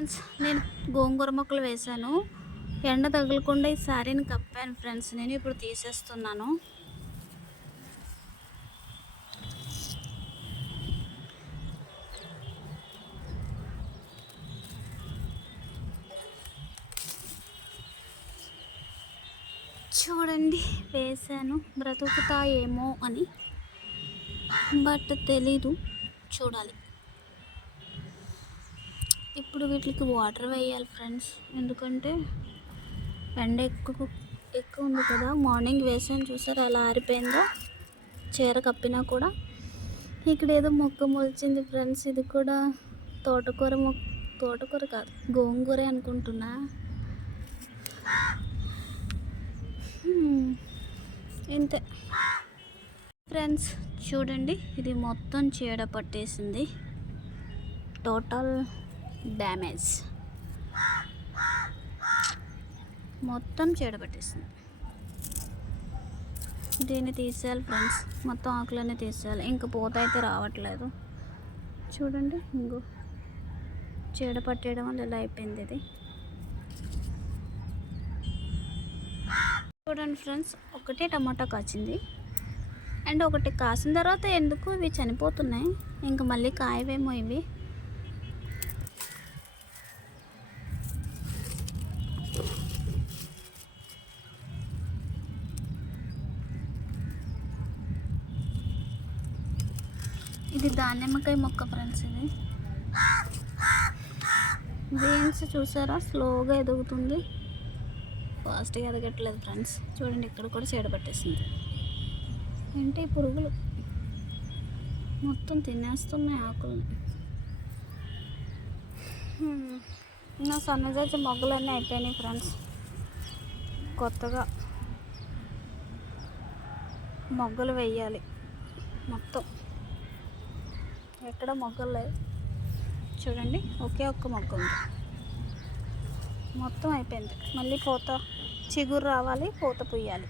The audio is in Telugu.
ఫ్రెండ్స్, నేను గోంగూర మొక్కలు వేశాను. ఎండ తగలకుండా ఈ శారీని కప్పాను ఫ్రెండ్స్. నేను ఇప్పుడు తీసేస్తున్నాను. చూడండి, వేశాను. బ్రతుకుతాయేమో అని, బట్ తెలీదు, చూడాలి. ఇప్పుడు వీటికి వాటర్ వేయాలి ఫ్రెండ్స్, ఎందుకంటే ఎండ ఎక్కువ ఉంది కదా. మార్నింగ్ వేసాను, చూసారు ఎలా ఆరిపోయిందో. చీర కప్పినా కూడా. ఇక్కడ ఏదో మొక్క మొలిచింది ఫ్రెండ్స్. ఇది కూడా తోటకూర తోటకూర కాదు, గోంగూరే అనుకుంటున్నా. ఇంతే ఫ్రెండ్స్, చూడండి, ఇది మొత్తం చీడ పట్టేసింది. టోటల్ డ్యామేజ్, మొత్తం చీడ పట్టేసింది. దీన్ని తీసేయాలి ఫ్రెండ్స్, మొత్తం ఆకులన్నీ తీసేయాలి. ఇంక పూత అయితే రావట్లేదు. చూడండి, ఇంకో చీడ పట్టేయడం వల్ల ఇలా అయిపోయింది ఇది. చూడండి ఫ్రెండ్స్, ఒకటే టమాటా కాచింది, అండ్ ఒకటి కాసిన తర్వాత ఎందుకు ఇవి చనిపోతున్నాయి. ఇంక మళ్ళీ కాయవేమో ఇవి. ఇది దానిమ్మకాయ మొక్క ఫ్రెండ్స్. ఇది బీన్స్ చూసారా, స్లోగా ఎదుగుతుంది, ఫాస్ట్గా ఎదగట్లేదు ఫ్రెండ్స్. చూడండి, ఇక్కడ కూడా చీడ పట్టేసింది. అంటే పురుగులు మొత్తం తినేస్తున్నాయి ఆకుల్ని. నా సన్నజాజి మొగ్గలన్నీ అయిపోయినాయి ఫ్రెండ్స్. కొత్తగా మొగ్గలు వేయాలి. మొత్తం ఎక్కడ మొగ్గలు లేవు. చూడండి, ఒకే ఒక్క మొగ్గ ఉంది, మొత్తం అయిపోయింది. మళ్ళీ పూత చిగురు రావాలి, పూత పుయ్యాలి.